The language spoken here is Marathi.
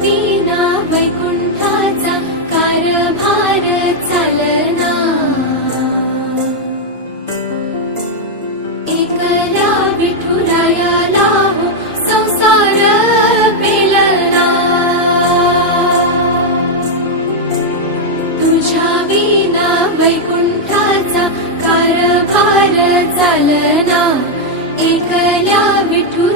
विना वैकुण्ठाचा कारभार चालना. एकला विठुरायाला हो संसार पेलना. तुझ्या विना वैकुंठाचा कारभार चालना. एकल्या विठुरा